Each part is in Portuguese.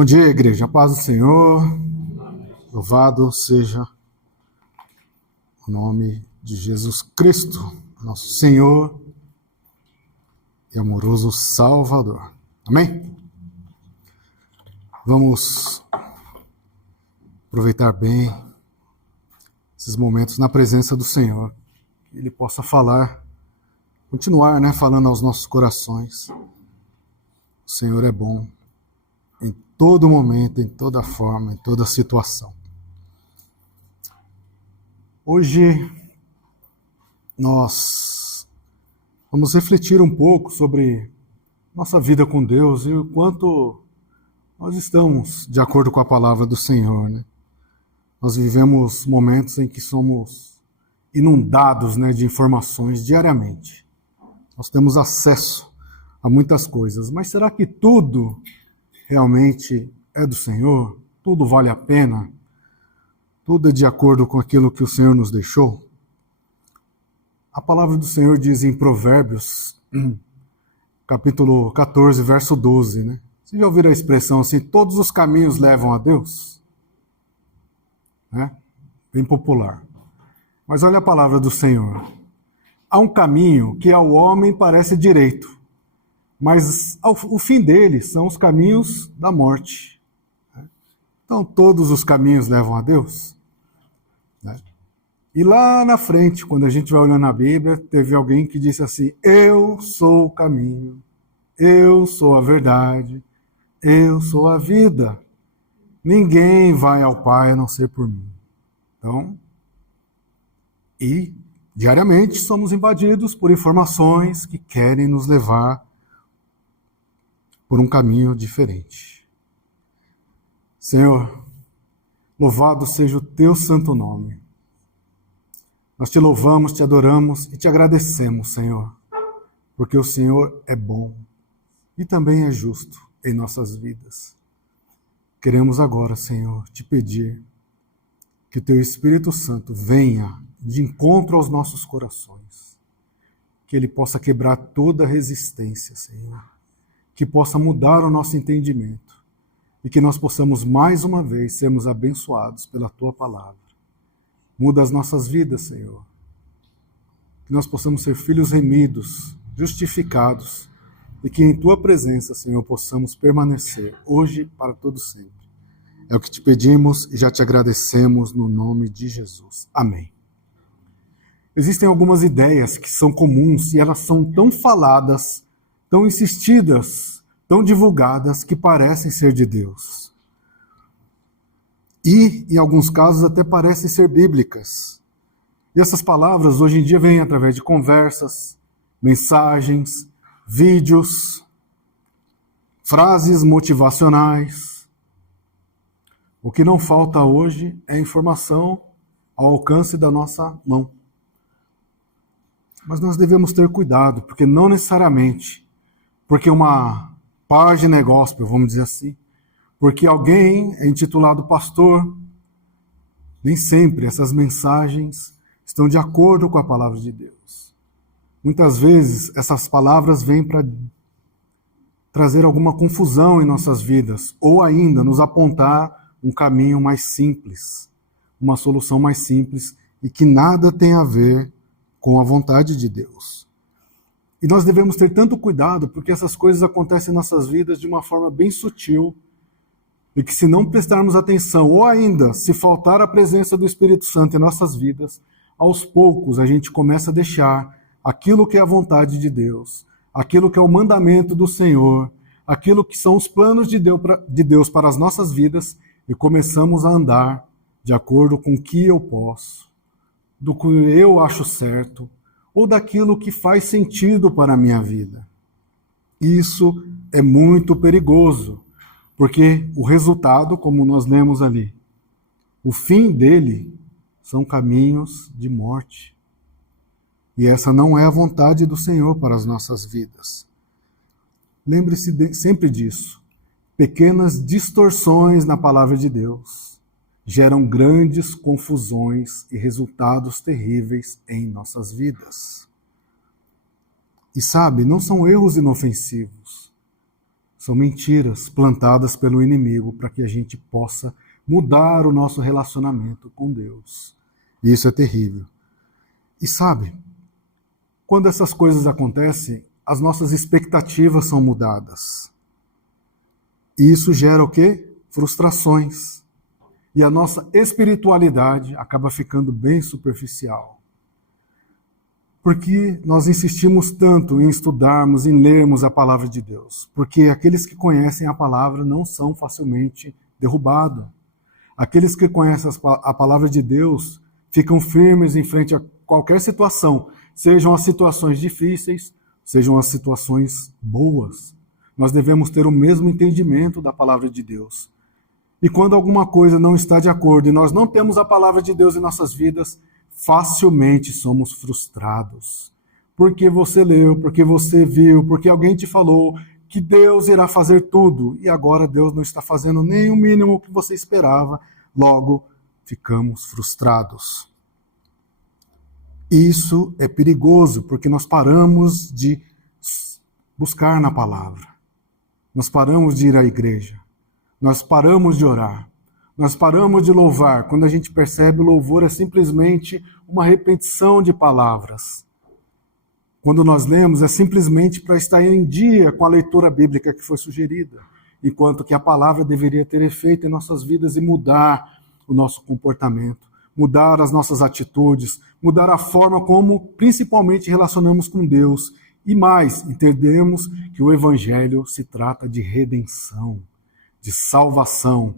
Bom dia, igreja. A paz do Senhor. Louvado seja o nome de Jesus Cristo, nosso Senhor e amoroso Salvador. Amém? Vamos aproveitar bem esses momentos na presença do Senhor. Que Ele possa falar, continuar, falando aos nossos corações. O Senhor é bom em todo momento, em toda forma, em toda situação. Hoje nós vamos refletir um pouco sobre nossa vida com Deus e o quanto nós estamos de acordo com a palavra do Senhor, Nós vivemos momentos em que somos inundados, de informações diariamente. Nós temos acesso a muitas coisas, mas será que tudo realmente é do Senhor? Tudo vale a pena? Tudo é de acordo com aquilo que o Senhor nos deixou? A palavra do Senhor diz em Provérbios, capítulo 14, verso 12, Vocês já ouviram a expressão assim, todos os caminhos levam a Deus? Bem popular. Mas olha a palavra do Senhor. Há um caminho que ao homem parece direito, mas o fim dele são os caminhos da morte. Então todos os caminhos levam a Deus? E lá na frente, quando a gente vai olhando a Bíblia, teve alguém que disse assim, eu sou o caminho, eu sou a verdade, eu sou a vida. Ninguém vai ao Pai a não ser por mim. Então, e diariamente somos invadidos por informações que querem nos levar por um caminho diferente. Senhor, louvado seja o teu santo nome. Nós te louvamos, te adoramos e te agradecemos, Senhor, porque o Senhor é bom e também é justo em nossas vidas. Queremos agora, Senhor, te pedir que o teu Espírito Santo venha de encontro aos nossos corações, que ele possa quebrar toda resistência, Senhor, que possa mudar o nosso entendimento e que nós possamos mais uma vez sermos abençoados pela tua palavra. Muda as nossas vidas, Senhor, que nós possamos ser filhos remidos, justificados e que em tua presença, Senhor, possamos permanecer hoje para todo sempre. É o que te pedimos e já te agradecemos no nome de Jesus. Amém. Existem algumas ideias que são comuns e elas são tão faladas, tão insistidas, tão divulgadas, que parecem ser de Deus. E, em alguns casos, até parecem ser bíblicas. E essas palavras, hoje em dia, vêm através de conversas, mensagens, vídeos, frases motivacionais. O que não falta hoje é informação ao alcance da nossa mão. Mas nós devemos ter cuidado, porque não necessariamente, porque uma página é gospel, vamos dizer assim, porque alguém é intitulado pastor, nem sempre essas mensagens estão de acordo com a palavra de Deus. Muitas vezes essas palavras vêm para trazer alguma confusão em nossas vidas, ou ainda nos apontar um caminho mais simples, uma solução mais simples e que nada tem a ver com a vontade de Deus. E nós devemos ter tanto cuidado, porque essas coisas acontecem em nossas vidas de uma forma bem sutil, e que se não prestarmos atenção, ou ainda se faltar a presença do Espírito Santo em nossas vidas, aos poucos a gente começa a deixar aquilo que é a vontade de Deus, aquilo que é o mandamento do Senhor, aquilo que são os planos de Deus para as nossas vidas, e começamos a andar de acordo com o que eu posso, do que eu acho certo, ou daquilo que faz sentido para a minha vida. Isso é muito perigoso, porque o resultado, como nós lemos ali, o fim dele são caminhos de morte. E essa não é a vontade do Senhor para as nossas vidas. Lembre-se sempre disso. Pequenas distorções na palavra de Deus geram grandes confusões e resultados terríveis em nossas vidas. E sabe, não são erros inofensivos. São mentiras plantadas pelo inimigo para que a gente possa mudar o nosso relacionamento com Deus. E isso é terrível. E sabe, quando essas coisas acontecem, as nossas expectativas são mudadas. E isso gera o quê? Frustrações. E a nossa espiritualidade acaba ficando bem superficial. Porque nós insistimos tanto em estudarmos, em lermos a palavra de Deus. Porque aqueles que conhecem a palavra não são facilmente derrubados. Aqueles que conhecem a palavra de Deus ficam firmes em frente a qualquer situação, sejam as situações difíceis, sejam as situações boas. Nós devemos ter o mesmo entendimento da palavra de Deus. E quando alguma coisa não está de acordo e nós não temos a palavra de Deus em nossas vidas, facilmente somos frustrados. Porque você leu, porque você viu, porque alguém te falou que Deus irá fazer tudo e agora Deus não está fazendo nem o mínimo que você esperava, logo ficamos frustrados. Isso é perigoso porque nós paramos de buscar na palavra. Nós paramos de ir à igreja. Nós paramos de orar. Nós paramos de louvar. Quando a gente percebe, o louvor é simplesmente uma repetição de palavras. Quando nós lemos, é simplesmente para estar em dia com a leitura bíblica que foi sugerida, enquanto que a palavra deveria ter efeito em nossas vidas e mudar o nosso comportamento, mudar as nossas atitudes, mudar a forma como principalmente relacionamos com Deus. E mais, entendemos que o Evangelho se trata de redenção, de salvação,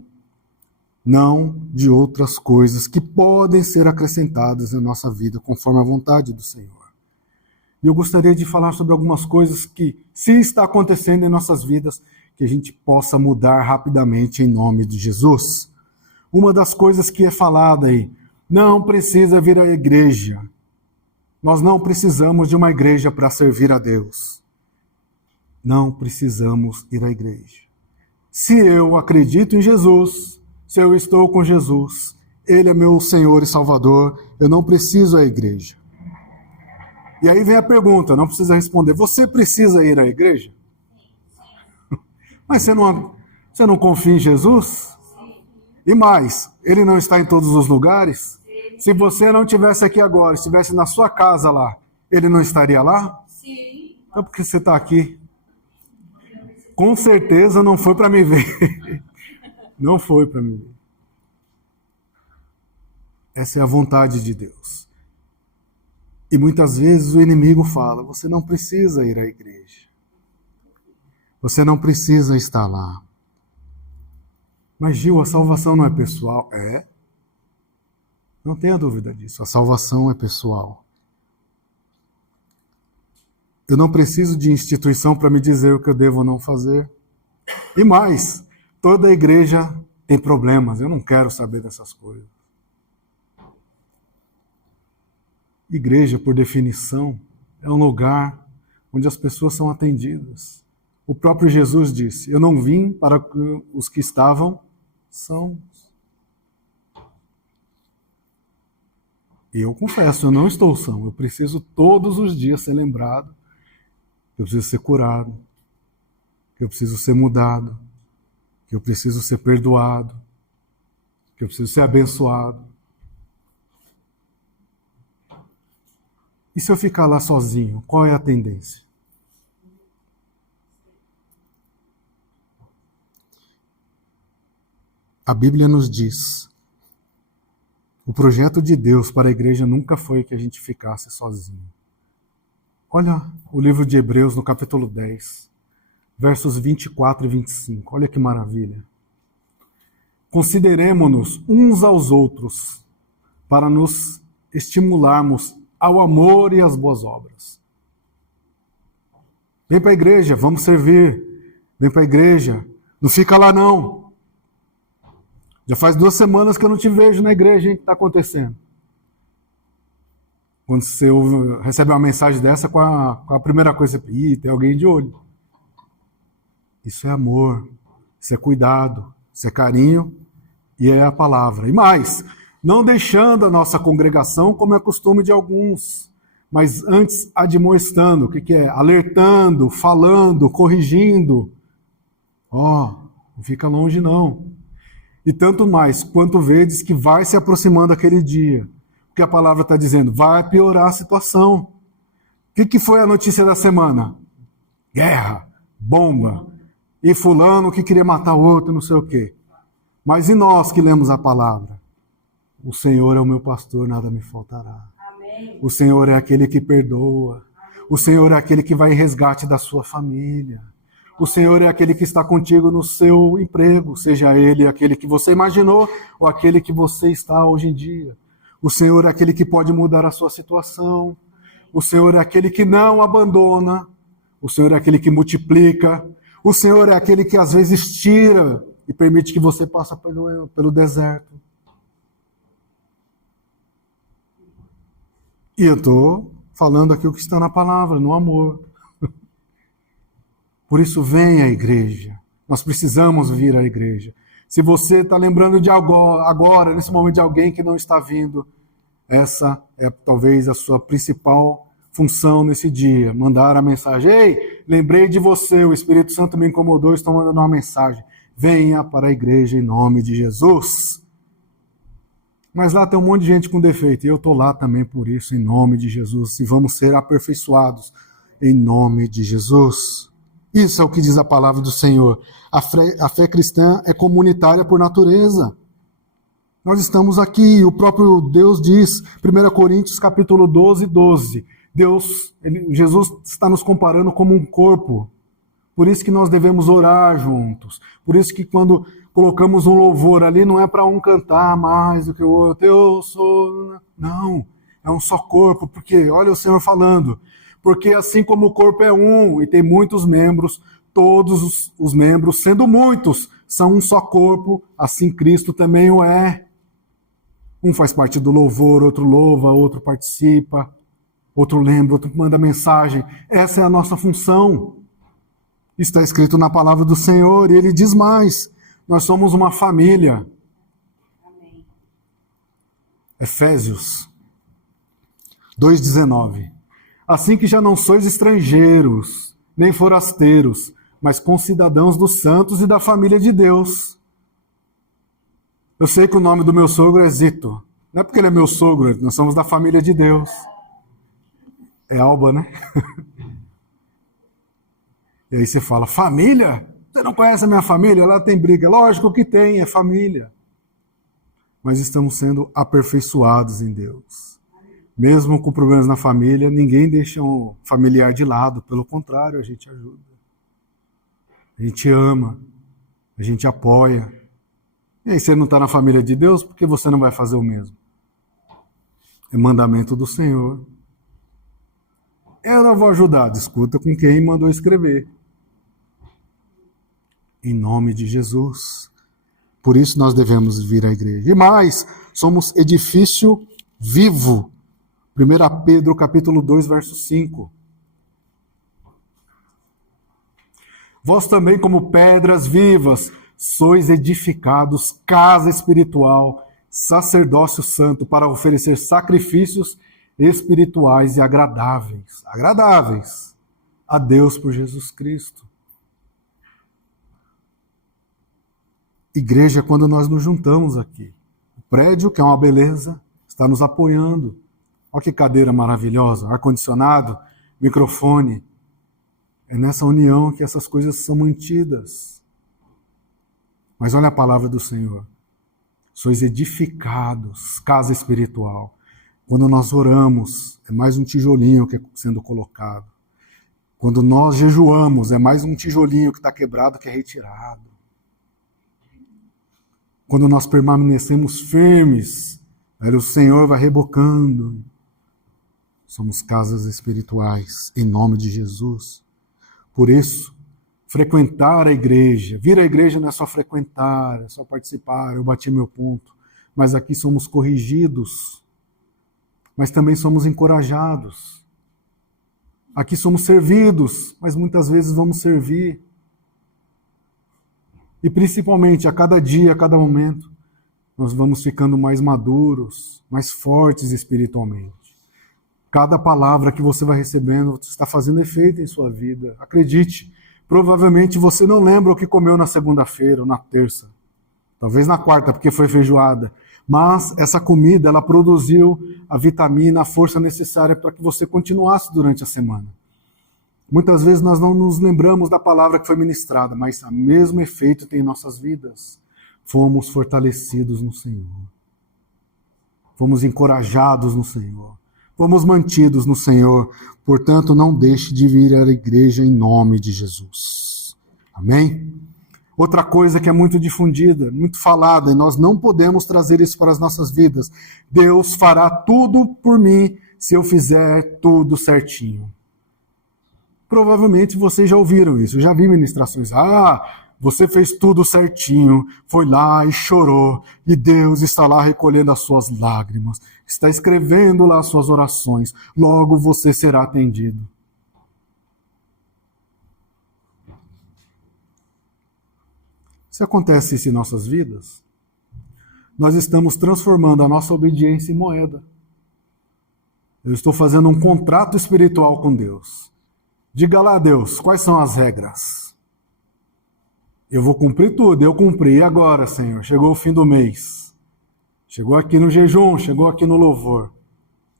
não de outras coisas que podem ser acrescentadas na nossa vida conforme a vontade do Senhor. E eu gostaria de falar sobre algumas coisas que, se está acontecendo em nossas vidas, que a gente possa mudar rapidamente em nome de Jesus. Uma das coisas que é falada aí, não precisa vir à igreja. Nós não precisamos de uma igreja para servir a Deus. Não precisamos ir à igreja. Se eu acredito em Jesus, se eu estou com Jesus, Ele é meu Senhor e Salvador, eu não preciso ir à igreja. E aí vem a pergunta, não precisa responder, você precisa ir à igreja? Mas você não confia em Jesus? E mais, Ele não está em todos os lugares? Se você não estivesse aqui agora, estivesse na sua casa lá, Ele não estaria lá? Sim. Então por que você está aqui? Com certeza não foi para me ver. Não foi para me ver. Essa é a vontade de Deus. E muitas vezes o inimigo fala, você não precisa ir à igreja. Você não precisa estar lá. Mas Gil, a salvação não é pessoal? É. Não tenha dúvida disso. A salvação é pessoal. Eu não preciso de instituição para me dizer o que eu devo ou não fazer. E mais, toda igreja tem problemas. Eu não quero saber dessas coisas. Igreja, por definição, é um lugar onde as pessoas são atendidas. O próprio Jesus disse, eu não vim para que os que estavam sãos. E eu confesso, eu não estou são. Eu preciso todos os dias ser lembrado que eu preciso ser curado, que eu preciso ser mudado, que eu preciso ser perdoado, que eu preciso ser abençoado. E se eu ficar lá sozinho, qual é a tendência? A Bíblia nos diz, o projeto de Deus para a igreja nunca foi que a gente ficasse sozinho. Olha o livro de Hebreus no capítulo 10, versos 24 e 25. Olha que maravilha. Consideremo-nos uns aos outros para nos estimularmos ao amor e às boas obras. Vem para a igreja, vamos servir. Vem para a igreja, não fica lá não. Já faz 2 semanas que eu não te vejo na igreja, hein? O que está acontecendo? Quando você recebe uma mensagem dessa, com a primeira coisa, tem alguém de olho. Isso é amor, isso é cuidado, isso é carinho e é a palavra. E mais, não deixando a nossa congregação como é costume de alguns, mas antes admoestando, o que é? Alertando, falando, corrigindo. Não fica longe não. E tanto mais, quanto vedes que vai se aproximando aquele dia. O que a palavra está dizendo? Vai piorar a situação. O que foi a notícia da semana? Guerra, bomba, e fulano que queria matar o outro, não sei o quê. Mas e nós que lemos a palavra? O Senhor é o meu pastor, nada me faltará. Amém. O Senhor é aquele que perdoa. O Senhor é aquele que vai em resgate da sua família. O Senhor é aquele que está contigo no seu emprego, seja ele aquele que você imaginou ou aquele que você está hoje em dia. O Senhor é aquele que pode mudar a sua situação. O Senhor é aquele que não abandona. O Senhor é aquele que multiplica. O Senhor é aquele que às vezes tira e permite que você passe pelo deserto. E eu estou falando aqui o que está na palavra, no amor. Por isso, venha à igreja. Nós precisamos vir à igreja. Se você está lembrando de agora, nesse momento, de alguém que não está vindo, essa é talvez a sua principal função nesse dia. Mandar a mensagem. Ei, lembrei de você, o Espírito Santo me incomodou, estou mandando uma mensagem. Venha para a igreja em nome de Jesus. Mas lá tem um monte de gente com defeito, e eu estou lá também por isso, em nome de Jesus. E vamos ser aperfeiçoados em nome de Jesus. Isso é o que diz a palavra do Senhor. A fé cristã é comunitária por natureza. Nós estamos aqui, o próprio Deus diz, 1 Coríntios capítulo 12, 12. Jesus está nos comparando como um corpo. Por isso que nós devemos orar juntos. Por isso que quando colocamos um louvor ali, não é para um cantar mais do que o outro. Eu sou... Não, é um só corpo. Porque, olha o Senhor falando... Porque assim como o corpo é um e tem muitos membros, todos os membros, sendo muitos, são um só corpo, assim Cristo também o é. Um faz parte do louvor, outro louva, outro participa, outro lembra, outro manda mensagem. Essa é a nossa função. Está escrito na palavra do Senhor e ele diz mais, nós somos uma família. Amém. Efésios 2,19. Assim que já não sois estrangeiros, nem forasteiros, mas concidadãos dos santos e da família de Deus. Eu sei que o nome do meu sogro é Zito. Não é porque ele é meu sogro, nós somos da família de Deus. É Alba, né? E aí você fala, família? Você não conhece a minha família? Lá tem briga. Lógico que tem, é família. Mas estamos sendo aperfeiçoados em Deus. Mesmo com problemas na família, ninguém deixa um familiar de lado. Pelo contrário, a gente ajuda. A gente ama. A gente apoia. E aí você não está na família de Deus, por que você não vai fazer o mesmo? É mandamento do Senhor. Eu não vou ajudar. Discuta com quem mandou escrever. Em nome de Jesus. Por isso nós devemos vir à igreja. E mais, somos edifício vivo. 1 Pedro capítulo 2, verso 5. Vós também, como pedras vivas, sois edificados casa espiritual, sacerdócio santo, para oferecer sacrifícios espirituais e agradáveis a Deus por Jesus Cristo. Igreja é quando nós nos juntamos aqui. O prédio, que é uma beleza, está nos apoiando. Olha que cadeira maravilhosa, ar-condicionado, microfone. É nessa união que essas coisas são mantidas. Mas olha a palavra do Senhor. Sois edificados, casa espiritual. Quando nós oramos, é mais um tijolinho que é sendo colocado. Quando nós jejuamos, é mais um tijolinho que está quebrado, que é retirado. Quando nós permanecemos firmes, o Senhor vai rebocando. Somos casas espirituais, em nome de Jesus. Por isso, frequentar a igreja, vir à igreja não é só frequentar, é só participar, eu bati meu ponto. Mas aqui somos corrigidos, mas também somos encorajados. Aqui somos servidos, mas muitas vezes vamos servir. E principalmente, a cada dia, a cada momento, nós vamos ficando mais maduros, mais fortes espiritualmente. Cada palavra que você vai recebendo está fazendo efeito em sua vida. Acredite, Provavelmente você não lembra o que comeu na segunda-feira ou na terça. Talvez na quarta, porque foi feijoada. Mas essa comida, ela produziu a vitamina, a força necessária para que você continuasse durante a semana. Muitas vezes nós não nos lembramos da palavra que foi ministrada, mas o mesmo efeito tem em nossas vidas. Fomos fortalecidos no Senhor. Fomos encorajados no Senhor. Fomos mantidos no Senhor. Portanto, não deixe de vir à igreja em nome de Jesus. Amém? Outra coisa que é muito difundida, muito falada, e nós não podemos trazer isso para as nossas vidas. Deus fará tudo por mim se eu fizer tudo certinho. Provavelmente vocês já ouviram isso, já vi ministrações. Você fez tudo certinho, foi lá e chorou, e Deus está lá recolhendo as suas lágrimas, está escrevendo lá as suas orações, logo você será atendido. Se acontece isso em nossas vidas, nós estamos transformando a nossa obediência em moeda. Eu estou fazendo um contrato espiritual com Deus. Diga lá, Deus, quais são as regras? Eu vou cumprir tudo, eu cumpri. E agora, Senhor? Chegou o fim do mês. Chegou aqui no jejum, chegou aqui no louvor.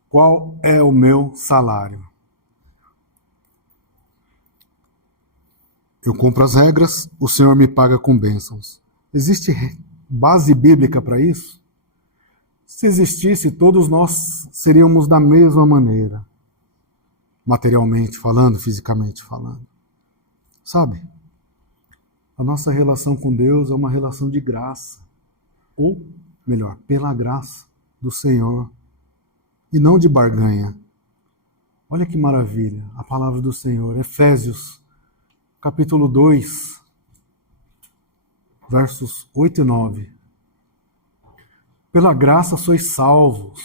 Qual é o meu salário? Eu cumpro as regras, o Senhor me paga com bênçãos. Existe base bíblica para isso? Se existisse, todos nós seríamos da mesma maneira. Materialmente falando, fisicamente falando. Sabe? A nossa relação com Deus é uma relação de graça. Ou, melhor, pela graça do Senhor. E não de barganha. Olha que maravilha, a palavra do Senhor. Efésios, capítulo 2, versos 8 e 9. Pela graça sois salvos,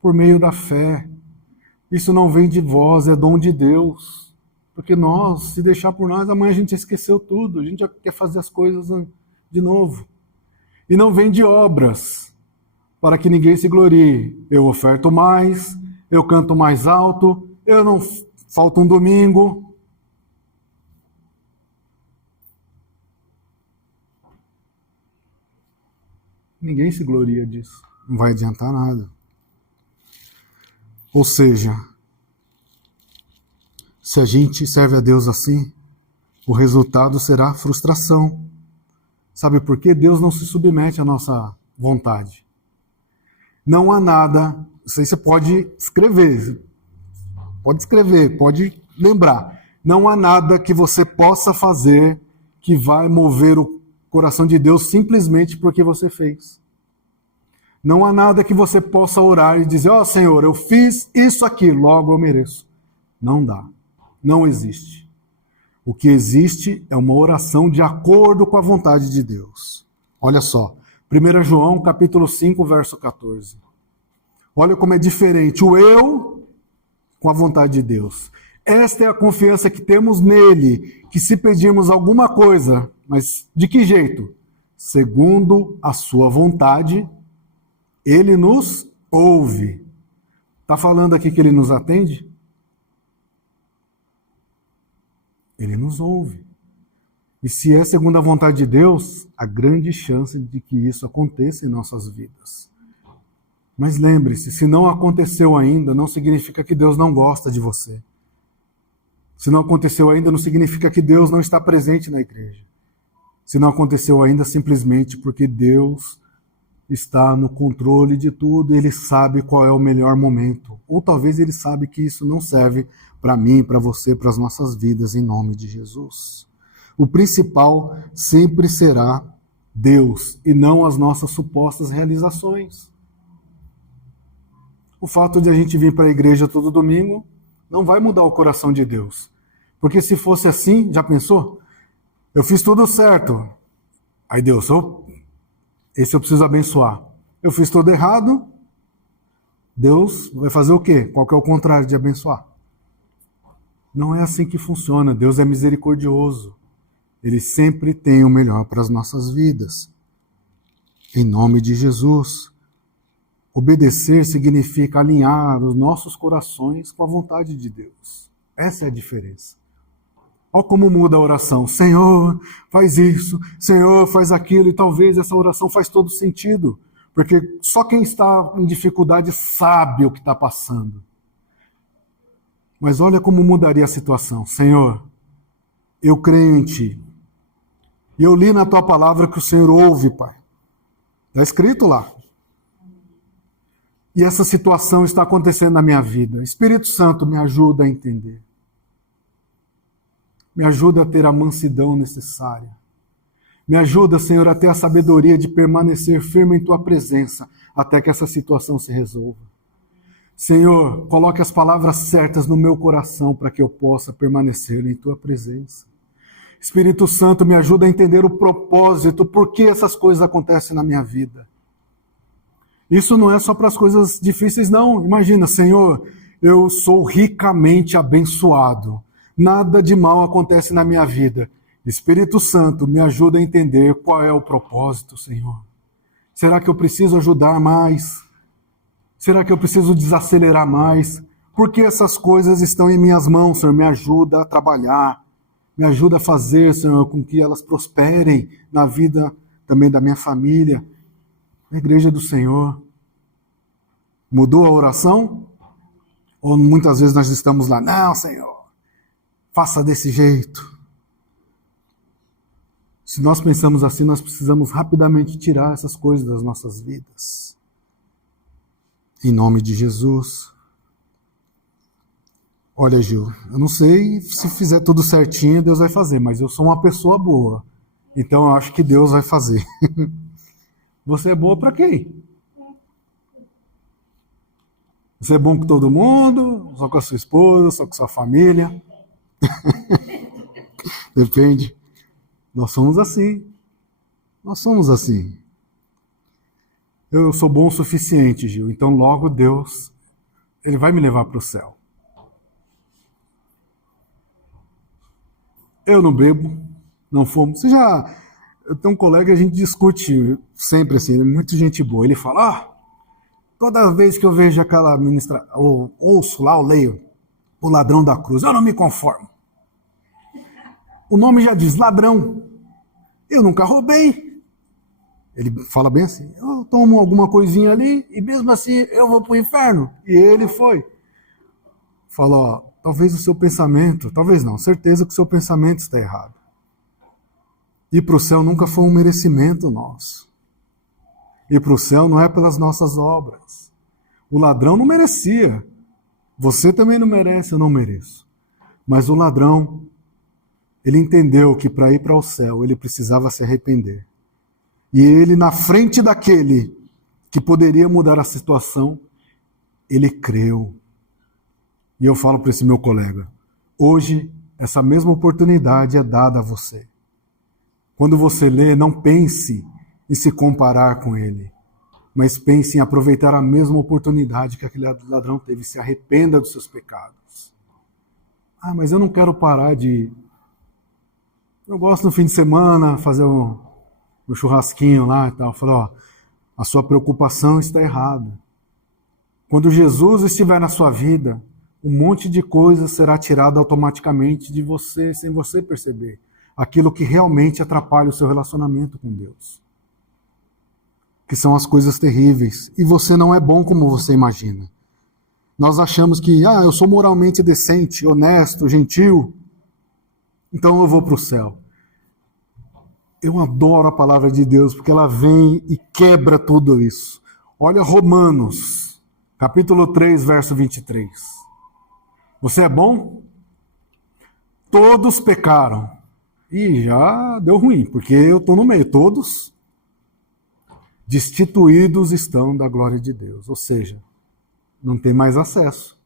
por meio da fé. Isso não vem de vós, é dom de Deus. Porque nós, se deixar por nós, amanhã a gente esqueceu tudo. A gente já quer fazer as coisas de novo. E não vem de obras, para que ninguém se glorie. Eu oferto mais, eu canto mais alto, eu não falto um domingo. Ninguém se gloria disso. Não vai adiantar nada. Ou seja, se a gente serve a Deus assim, o resultado será frustração. Sabe por quê? Deus não se submete à nossa vontade. Não há nada, isso aí você pode escrever, pode lembrar. Não há nada que você possa fazer que vai mover o coração de Deus simplesmente porque você fez. Não há nada que você possa orar e dizer, Senhor, eu fiz isso aqui, logo eu mereço. Não dá. Não existe. O que existe é uma oração de acordo com a vontade de Deus. Olha só, 1 João capítulo 5, verso 14. Olha como é diferente o eu com a vontade de Deus. Esta é a confiança que temos nele, que se pedirmos alguma coisa, mas de que jeito? Segundo a sua vontade, ele nos ouve. Está falando aqui que ele nos atende? Ele nos ouve. E se é segundo a vontade de Deus, há grande chance de que isso aconteça em nossas vidas. Mas lembre-se, se não aconteceu ainda, não significa que Deus não gosta de você. Se não aconteceu ainda, não significa que Deus não está presente na igreja. Se não aconteceu ainda, simplesmente porque Deus está no controle de tudo, ele sabe qual é o melhor momento. Ou talvez ele sabe que isso não serve para mim, para você, para as nossas vidas, em nome de Jesus. O principal sempre será Deus e não as nossas supostas realizações. O fato de a gente vir para a igreja todo domingo não vai mudar o coração de Deus. Porque se fosse assim, já pensou? Eu fiz tudo certo. Aí Deus, esse eu preciso abençoar. Eu fiz tudo errado, Deus vai fazer o quê? Qual que é o contrário de abençoar? Não é assim que funciona. Deus é misericordioso. Ele sempre tem o melhor para as nossas vidas. Em nome de Jesus. Obedecer significa alinhar os nossos corações com a vontade de Deus. Essa é a diferença. Olha como muda a oração. Senhor, faz isso. Senhor, faz aquilo. E talvez essa oração faz todo sentido. Porque só quem está em dificuldade sabe o que está passando. Mas olha como mudaria a situação. Senhor, eu creio em Ti. E eu li na Tua palavra que o Senhor ouve, Pai. Está escrito lá. E essa situação está acontecendo na minha vida. Espírito Santo, me ajuda a entender. Me ajuda a ter a mansidão necessária. Me ajuda, Senhor, a ter a sabedoria de permanecer firme em Tua presença até que essa situação se resolva. Senhor, coloque as palavras certas no meu coração para que eu possa permanecer em Tua presença. Espírito Santo, me ajuda a entender o propósito, por que essas coisas acontecem na minha vida. Isso não é só para as coisas difíceis, não. Imagina, Senhor, eu sou ricamente abençoado. Nada de mal acontece na minha vida. Espírito Santo, me ajuda a entender qual é o propósito, Senhor. Será que eu preciso ajudar mais? Será que eu preciso desacelerar mais? Porque essas coisas estão em minhas mãos, Senhor. Me ajuda a trabalhar. Me ajuda a fazer, Senhor, com que elas prosperem na vida também da minha família. Na igreja do Senhor. Mudou a oração? Ou muitas vezes nós estamos lá, não, Senhor, faça desse jeito. Se nós pensamos assim, nós precisamos rapidamente tirar essas coisas das nossas vidas. Em nome de Jesus. Olha, Gil, eu não sei se fizer tudo certinho, Deus vai fazer, mas eu sou uma pessoa boa. Então eu acho que Deus vai fazer. Você é boa para quem? Você é bom com todo mundo? Só com a sua esposa? Só com a sua família? Depende. Nós somos assim. Nós somos assim. Eu sou bom o suficiente, Gil. Então logo Deus, Ele vai me levar para o céu. Eu não bebo, não fumo. Eu tenho um colega, a gente discute sempre assim, muita gente boa. Ele fala, toda vez que eu vejo aquela ministra, ou ouço lá, eu leio, o ladrão da cruz, eu não me conformo. O nome já diz, ladrão. Eu nunca roubei. Ele fala bem assim, eu tomo alguma coisinha ali e mesmo assim eu vou para o inferno. E ele foi. Fala, talvez o seu pensamento, talvez não, certeza que o seu pensamento está errado. Ir para o céu nunca foi um merecimento nosso. Ir para o céu não é pelas nossas obras. O ladrão não merecia. Você também não merece, eu não mereço. Mas o ladrão, ele entendeu que para ir para o céu ele precisava se arrepender. E ele, na frente daquele que poderia mudar a situação, ele creu. E eu falo para esse meu colega, hoje essa mesma oportunidade é dada a você. Quando você lê, não pense em se comparar com ele, mas pense em aproveitar a mesma oportunidade que aquele ladrão teve. Se arrependa dos seus pecados. Mas eu não quero parar de... Eu gosto no fim de semana fazer um churrasquinho lá e tal. Eu falo, a sua preocupação está errada. Quando Jesus estiver na sua vida, um monte de coisa será tirado automaticamente de você, sem você perceber. Aquilo que realmente atrapalha o seu relacionamento com Deus. Que são as coisas terríveis. E você não é bom como você imagina. Nós achamos que, eu sou moralmente decente, honesto, gentil, então eu vou para o céu. Eu adoro a palavra de Deus, porque ela vem e quebra tudo isso. Olha Romanos, capítulo 3, verso 23. Você é bom? Todos pecaram. E já deu ruim, porque eu estou no meio. Todos destituídos estão da glória de Deus. Ou seja, não tem mais acesso.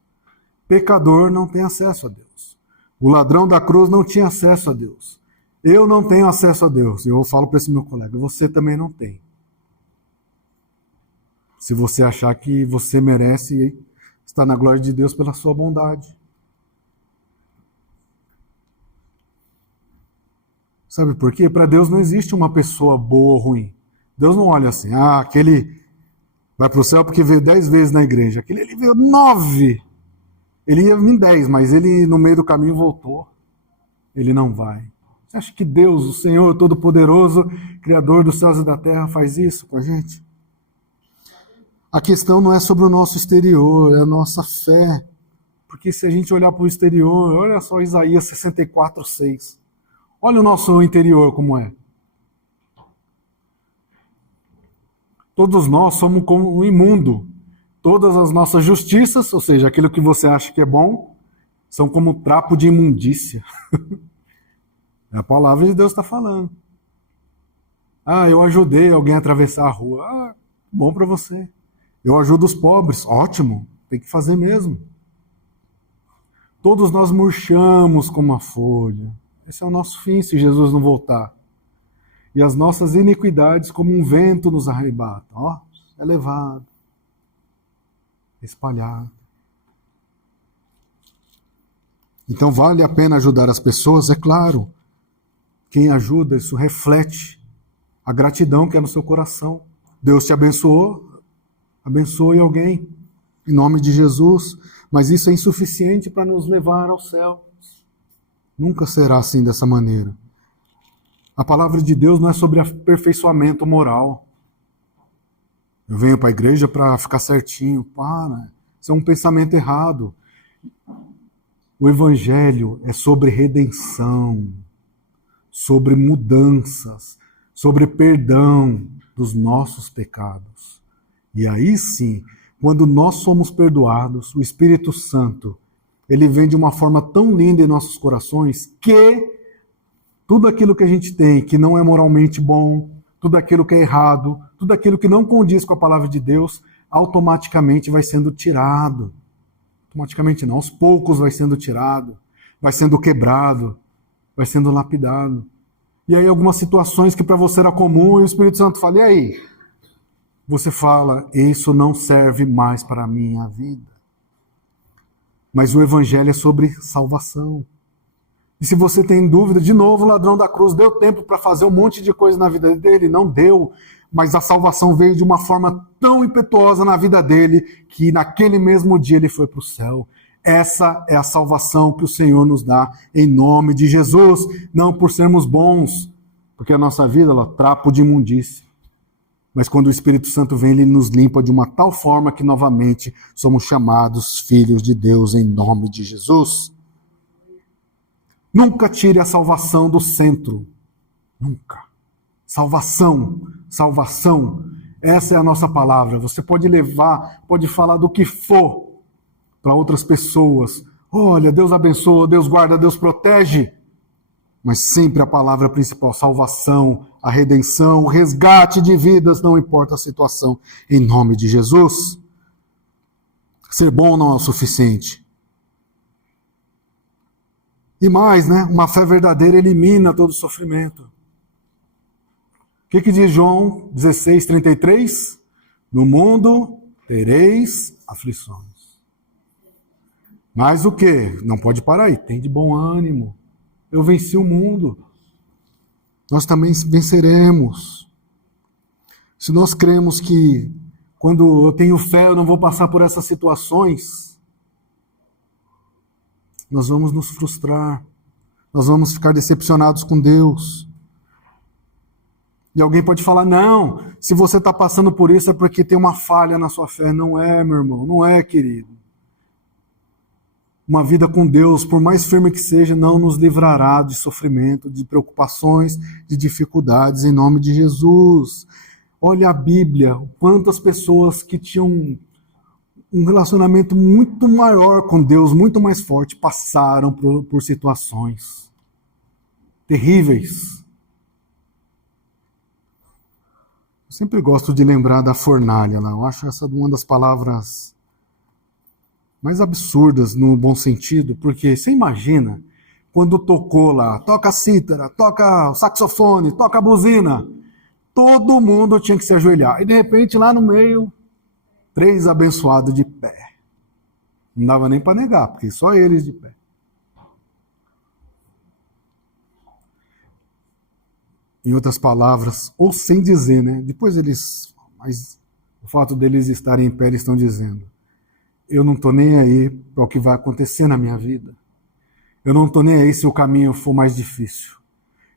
Pecador não tem acesso a Deus. O ladrão da cruz não tinha acesso a Deus. Eu não tenho acesso a Deus. Eu falo para esse meu colega, você também não tem. Se você achar que você merece estar na glória de Deus pela sua bondade. Sabe por quê? Para Deus não existe uma pessoa boa ou ruim. Deus não olha assim, aquele vai para o céu porque veio 10 vezes na igreja. Aquele ele veio 9. Ele ia vir 10, mas ele no meio do caminho voltou. Ele não vai. Você acha que Deus, o Senhor Todo-Poderoso, Criador dos céus e da terra, faz isso com a gente? A questão não é sobre o nosso exterior, é a nossa fé. Porque se a gente olhar para o exterior, olha só Isaías 64:6. Olha o nosso interior como é. Todos nós somos como um imundo. Todas as nossas justiças, ou seja, aquilo que você acha que é bom, são como trapo de imundícia. A palavra de Deus está falando. Eu ajudei alguém a atravessar a rua. Bom para você. Eu ajudo os pobres. Ótimo, tem que fazer mesmo. Todos nós murchamos como a folha. Esse é o nosso fim se Jesus não voltar. E as nossas iniquidades como um vento nos arrebatam. É levado. Espalhado. Então vale a pena ajudar as pessoas, é claro. Quem ajuda, isso reflete a gratidão que é no seu coração. Deus te abençoou, abençoe alguém, em nome de Jesus. Mas isso é insuficiente para nos levar ao céu. Nunca será assim dessa maneira. A palavra de Deus não é sobre aperfeiçoamento moral. Eu venho para a igreja para ficar certinho. Isso é um pensamento errado. O Evangelho é sobre redenção, sobre mudanças, sobre perdão dos nossos pecados. E aí sim, quando nós somos perdoados, o Espírito Santo, ele vem de uma forma tão linda em nossos corações que tudo aquilo que a gente tem que não é moralmente bom, tudo aquilo que é errado, tudo aquilo que não condiz com a palavra de Deus, automaticamente vai sendo tirado. Automaticamente não, aos poucos vai sendo tirado, vai sendo quebrado, vai sendo lapidado. E aí algumas situações que para você era comum, e o Espírito Santo fala, e aí? Você fala, isso não serve mais para a minha vida. Mas o Evangelho é sobre salvação. E se você tem dúvida, de novo, o ladrão da cruz deu tempo para fazer um monte de coisa na vida dele? Não deu, mas a salvação veio de uma forma tão impetuosa na vida dele, que naquele mesmo dia ele foi para o céu. Essa é a salvação que o Senhor nos dá em nome de Jesus, não por sermos bons, porque a nossa vida é trapo de imundícia. Mas quando o Espírito Santo vem, ele nos limpa de uma tal forma que novamente somos chamados filhos de Deus em nome de Jesus. Nunca tire a salvação do centro. Nunca. Salvação, salvação. Essa é a nossa palavra. Você pode levar, pode falar do que for para outras pessoas. Olha, Deus abençoa, Deus guarda, Deus protege. Mas sempre a palavra principal, salvação, a redenção, o resgate de vidas, não importa a situação, em nome de Jesus. Ser bom não é o suficiente. E mais, uma fé verdadeira elimina todo sofrimento. O que diz João 16:33? No mundo tereis aflições. Mas o quê? Não pode parar aí, tem de bom ânimo. Eu venci o mundo. Nós também venceremos. Se nós cremos que quando eu tenho fé eu não vou passar por essas situações, nós vamos nos frustrar, nós vamos ficar decepcionados com Deus. E alguém pode falar, não, se você está passando por isso é porque tem uma falha na sua fé. Não é, meu irmão, não é, querido. Uma vida com Deus, por mais firme que seja, não nos livrará de sofrimento, de preocupações, de dificuldades, em nome de Jesus. Olha a Bíblia, quantas pessoas que tinham um relacionamento muito maior com Deus, muito mais forte, passaram por situações terríveis. Eu sempre gosto de lembrar da fornalha lá. Eu acho essa uma das palavras mais absurdas no bom sentido, porque você imagina quando tocou lá, toca a cítara, toca o saxofone, toca a buzina, todo mundo tinha que se ajoelhar. E de repente lá no meio, 3 abençoados de pé. Não dava nem para negar, porque só eles de pé. Em outras palavras, ou sem dizer, depois mas o fato deles estarem em pé, eles estão dizendo, eu não estou nem aí para o que vai acontecer na minha vida. Eu não estou nem aí se o caminho for mais difícil.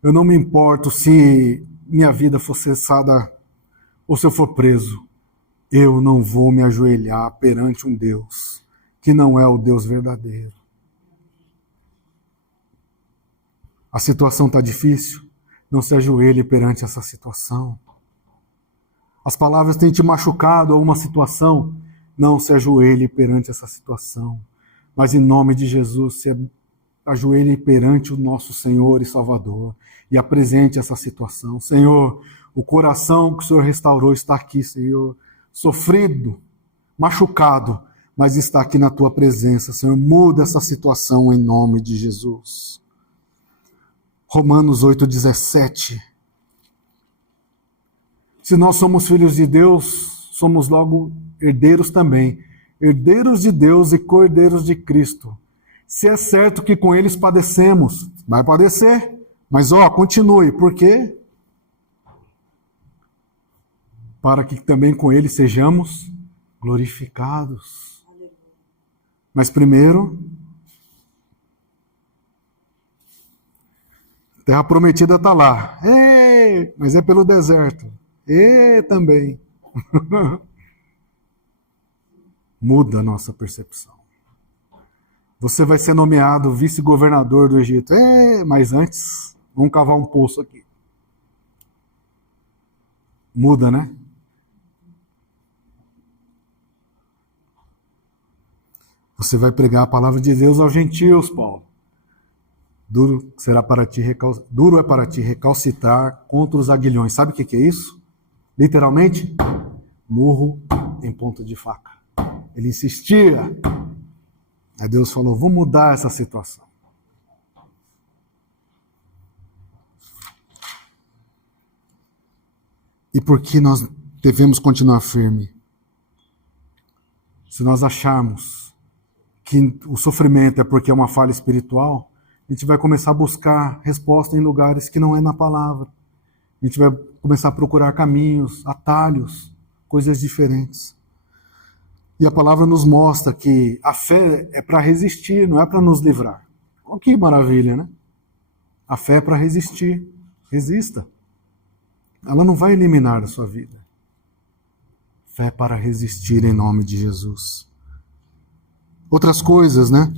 Eu não me importo se minha vida for cessada ou se eu for preso. Eu não vou me ajoelhar perante um Deus que não é o Deus verdadeiro. A situação está difícil? Não se ajoelhe perante essa situação. As palavras têm te machucado a uma situação? Não se ajoelhe perante essa situação. Mas em nome de Jesus, se ajoelhe perante o nosso Senhor e Salvador e apresente essa situação. Senhor, o coração que o Senhor restaurou está aqui, Senhor, sofrido, machucado, mas está aqui na tua presença. Senhor, muda essa situação em nome de Jesus. Romanos 8,17. Se nós somos filhos de Deus, somos logo herdeiros também. Herdeiros de Deus e co-herdeiros de Cristo. Se é certo que com eles padecemos, vai padecer. Mas continue. Por quê? Para que também com eles sejamos glorificados. Mas primeiro, Terra Prometida está lá. Mas é pelo deserto. Também. Muda a nossa percepção. Você vai ser nomeado vice-governador do Egito. Mas antes, vamos cavar um poço aqui. Muda, né? Você vai pregar a palavra de Deus aos gentios, Paulo. Duro é para ti recalcitrar contra os aguilhões. Sabe o que é isso? Literalmente, murro em ponta de faca. Ele insistia. Aí Deus falou, vou mudar essa situação. E por que nós devemos continuar firme? Se nós acharmos que o sofrimento é porque é uma falha espiritual, a gente vai começar a buscar resposta em lugares que não é na palavra. A gente vai começar a procurar caminhos, atalhos, coisas diferentes. E a palavra nos mostra que a fé é para resistir, não é para nos livrar. Olha que maravilha, né? A fé é para resistir. Resista. Ela não vai eliminar a sua vida. Fé é para resistir em nome de Jesus. Outras coisas, né?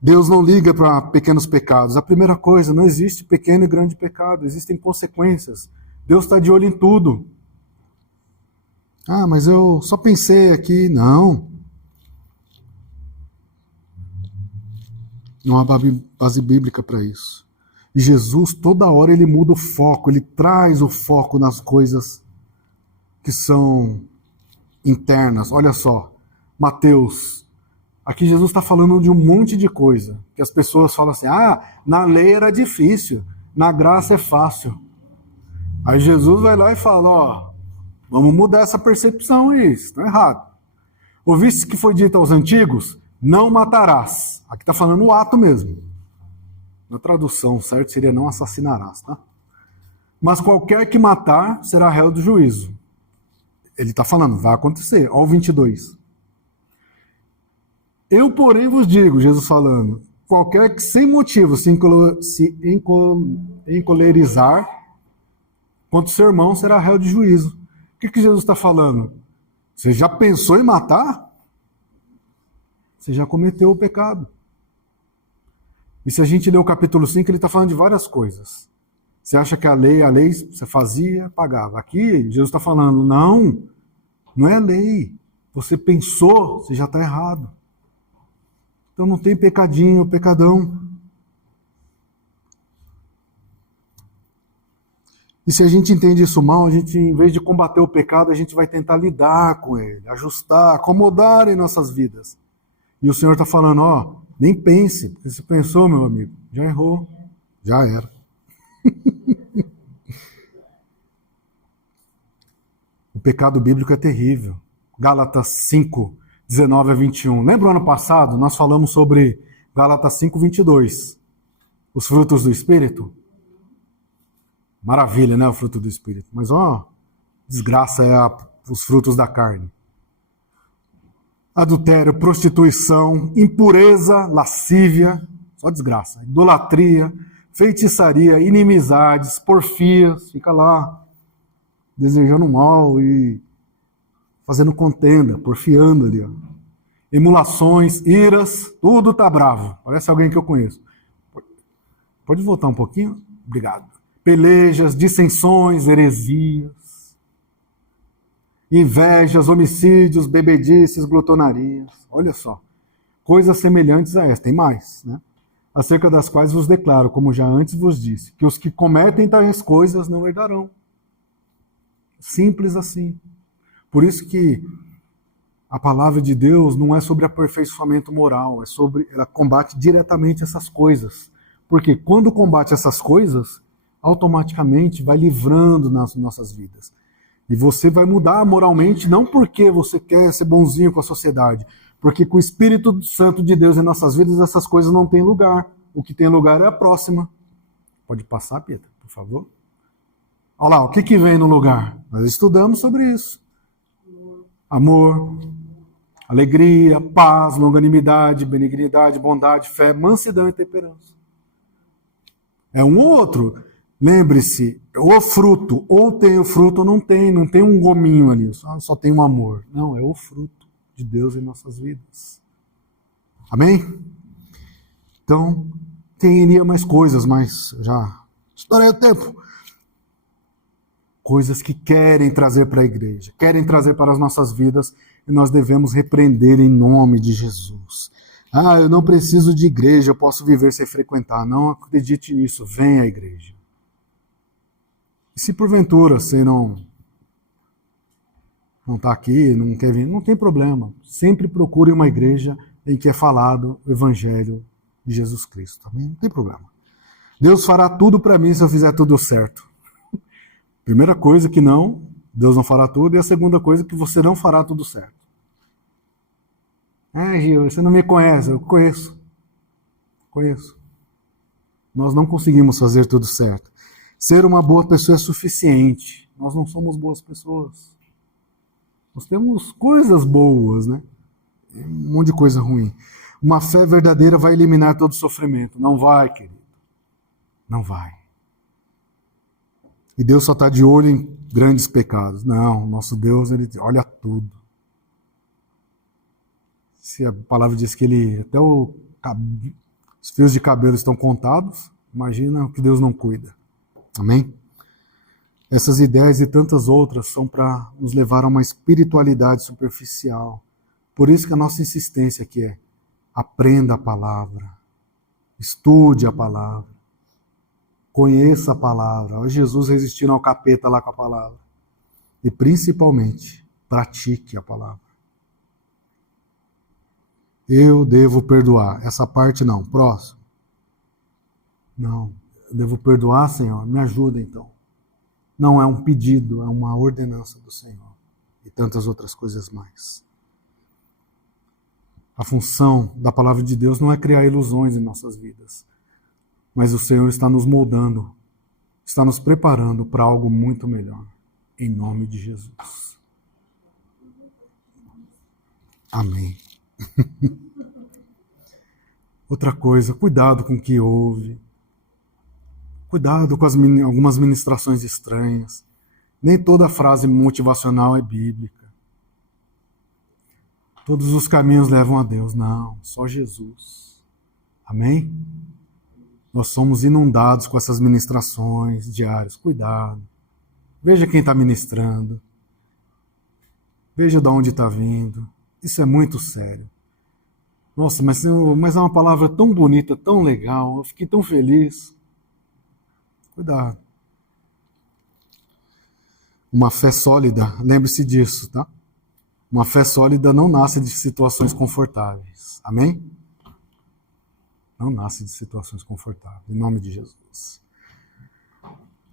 Deus não liga para pequenos pecados. A primeira coisa, não existe pequeno e grande pecado. Existem consequências. Deus está de olho em tudo. Mas eu só pensei aqui. Não. Não há base bíblica para isso. E Jesus, toda hora, ele muda o foco. Ele traz o foco nas coisas que são internas. Olha só. Mateus. Aqui Jesus está falando de um monte de coisa. Que as pessoas falam assim, na lei era difícil. Na graça é fácil. Aí Jesus vai lá e fala, vamos mudar essa percepção aí, isso está errado. Ouviste que foi dito aos antigos, não matarás. Aqui está falando o ato mesmo. Na tradução, certo, seria não assassinarás, tá? Mas qualquer que matar será réu do juízo. Ele está falando, vai acontecer. Olha o 22. Eu, porém, vos digo, Jesus falando, qualquer que sem motivo se encolerizar contra o seu irmão será réu de juízo. O que Jesus está falando? Você já pensou em matar? Você já cometeu o pecado. E se a gente ler o capítulo 5, ele está falando de várias coisas. Você acha que a lei você fazia, pagava. Aqui, Jesus está falando, não é lei. Você pensou, você já está errado. Então não tem pecadinho, pecadão. E se a gente entende isso mal, a gente, em vez de combater o pecado, a gente vai tentar lidar com ele, ajustar, acomodar em nossas vidas. E o Senhor está falando, nem pense, porque se pensou, meu amigo, já errou, já era. O pecado bíblico é terrível. Gálatas 5, 19 a 21. Lembra o ano passado? Nós falamos sobre Gálatas 5, 22. Os frutos do Espírito. Maravilha, né? O fruto do Espírito. Mas, desgraça é os frutos da carne. Adultério, prostituição, impureza, lascívia. só desgraça. Idolatria, feitiçaria, inimizades, porfias, fica lá desejando mal e fazendo contenda, porfiando ali. Ó. Emulações, iras, tudo tá bravo. Parece alguém que eu conheço. Pode voltar um pouquinho? Obrigado. Pelejas, dissensões, heresias, invejas, homicídios, bebedices, glutonarias. Olha só. Coisas semelhantes a esta. Tem mais, né? Acerca das quais vos declaro, como já antes vos disse, que os que cometem tais coisas não herdarão. Simples assim. Por isso que a palavra de Deus não é sobre aperfeiçoamento moral, ela combate diretamente essas coisas. Porque quando combate essas coisas, automaticamente vai livrando nas nossas vidas. E você vai mudar moralmente, não porque você quer ser bonzinho com a sociedade, porque com o Espírito Santo de Deus em nossas vidas, essas coisas não têm lugar. O que tem lugar é a próxima. Pode passar, Pietra, por favor? Olha lá, o que vem no lugar? Nós estudamos sobre isso. Amor, alegria, paz, longanimidade, benignidade, bondade, fé, mansidão e temperança. É um ou outro. Lembre-se, o fruto, ou tem o fruto ou não tem um gominho ali, só tem um amor. Não, é o fruto de Deus em nossas vidas. Amém? Então, teria mais coisas, mas já estourei o tempo. Coisas que querem trazer para a igreja, querem trazer para as nossas vidas, e nós devemos repreender em nome de Jesus. Ah, eu não preciso de igreja, eu posso viver sem frequentar. Não acredite nisso, venha à igreja. E se porventura você não está aqui, não quer vir, não tem problema. Sempre procure uma igreja em que é falado o evangelho de Jesus Cristo. Também não tem problema. Deus fará tudo para mim se eu fizer tudo certo. Primeira coisa que não, Deus não fará tudo, e a segunda coisa que você não fará tudo certo. Gil, você não me conhece, eu conheço. Conheço. Nós não conseguimos fazer tudo certo. Ser uma boa pessoa é suficiente. Nós não somos boas pessoas. Nós temos coisas boas, né? Um monte de coisa ruim. Uma fé verdadeira vai eliminar todo sofrimento. Não vai, querido. Não vai. E Deus só está de olho em grandes pecados. Não, nosso Deus, ele olha tudo. Se a palavra diz que até os fios de cabelo estão contados, imagina o que Deus não cuida. Amém? Essas ideias e tantas outras são para nos levar a uma espiritualidade superficial. Por isso que a nossa insistência aqui é: aprenda a palavra, estude a palavra, conheça a palavra. Olha Jesus resistindo ao capeta lá com a palavra. E principalmente, pratique a palavra. Eu devo perdoar. Essa parte não. Próximo. Não. Eu devo perdoar, Senhor? Me ajuda então. Não é um pedido, é uma ordenança do Senhor. E tantas outras coisas mais. A função da palavra de Deus não é criar ilusões em nossas vidas. Mas o Senhor está nos moldando, está nos preparando para algo muito melhor. Em nome de Jesus. Amém. Outra coisa, cuidado com o que ouve. Cuidado com algumas ministrações estranhas. Nem toda frase motivacional é bíblica. Todos os caminhos levam a Deus. Não, só Jesus. Amém? Nós somos inundados com essas ministrações diárias. Cuidado. Veja quem está ministrando. Veja de onde está vindo. Isso é muito sério. Nossa, mas é uma palavra tão bonita, tão legal. Eu fiquei tão feliz. Cuidado. Uma fé sólida, lembre-se disso, tá? Uma fé sólida não nasce de situações confortáveis. Amém? Não nasce de situações confortáveis. Em nome de Jesus.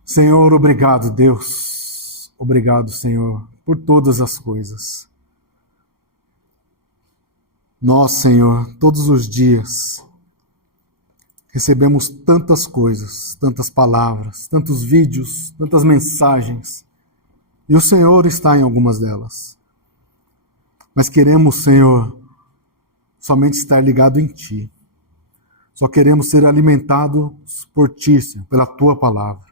Senhor, obrigado, Deus. Obrigado, Senhor, por todas as coisas. Nós, Senhor, todos os dias recebemos tantas coisas, tantas palavras, tantos vídeos, tantas mensagens. E o Senhor está em algumas delas. Mas queremos, Senhor, somente estar ligado em Ti. Só queremos ser alimentados por Ti, Senhor, pela Tua palavra.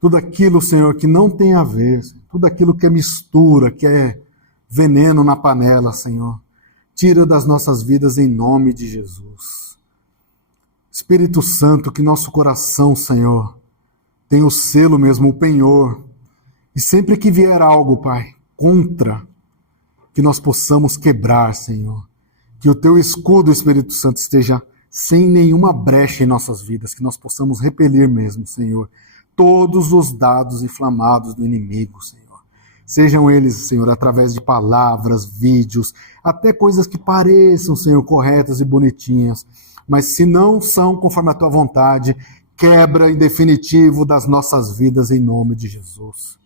Tudo aquilo, Senhor, que não tem a ver, tudo aquilo que é mistura, que é veneno na panela, Senhor, tira das nossas vidas em nome de Jesus. Espírito Santo, que nosso coração, Senhor, tenha o selo mesmo, o penhor, e sempre que vier algo, Pai, contra, que nós possamos quebrar, Senhor. Que o Teu escudo, Espírito Santo, esteja sem nenhuma brecha em nossas vidas, que nós possamos repelir mesmo, Senhor, todos os dados inflamados do inimigo, Senhor. Sejam eles, Senhor, através de palavras, vídeos, até coisas que pareçam, Senhor, corretas e bonitinhas, mas se não são conforme a Tua vontade, quebra em definitivo das nossas vidas em nome de Jesus.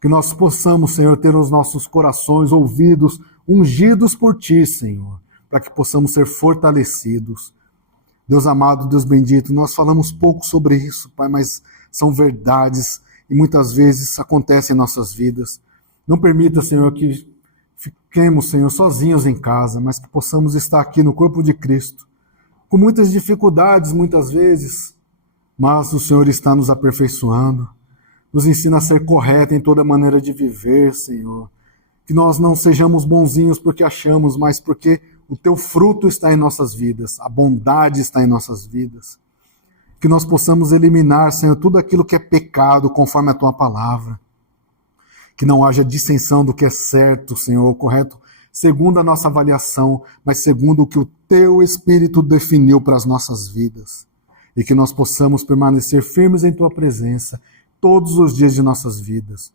Que nós possamos, Senhor, ter os nossos corações, ouvidos, ungidos por Ti, Senhor, para que possamos ser fortalecidos. Deus amado, Deus bendito, nós falamos pouco sobre isso, Pai, mas são verdades e muitas vezes acontecem em nossas vidas. Não permita, Senhor, que fiquemos, Senhor, sozinhos em casa, mas que possamos estar aqui no corpo de Cristo, com muitas dificuldades, muitas vezes, mas o Senhor está nos aperfeiçoando, nos ensina a ser correto em toda maneira de viver, Senhor. Que nós não sejamos bonzinhos porque achamos, mas porque o Teu fruto está em nossas vidas, a bondade está em nossas vidas. Que nós possamos eliminar, Senhor, tudo aquilo que é pecado conforme a Tua palavra. Que não haja dissensão do que é certo, Senhor, correto, segundo a nossa avaliação, mas segundo o que o Teu Espírito definiu para as nossas vidas. E que nós possamos permanecer firmes em Tua presença todos os dias de nossas vidas.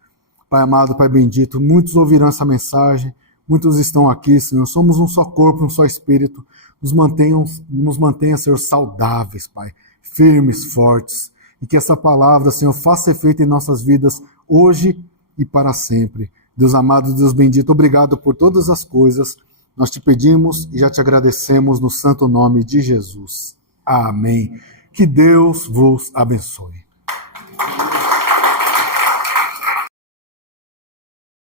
Pai amado, Pai bendito, muitos ouvirão essa mensagem, muitos estão aqui, Senhor, somos um só corpo, um só espírito, nos mantenha, Senhor, saudáveis, Pai, firmes, fortes, e que essa palavra, Senhor, faça efeito em nossas vidas hoje e para sempre. Deus amado, Deus bendito, obrigado por todas as coisas, nós te pedimos e já te agradecemos no santo nome de Jesus. Amém. Que Deus vos abençoe.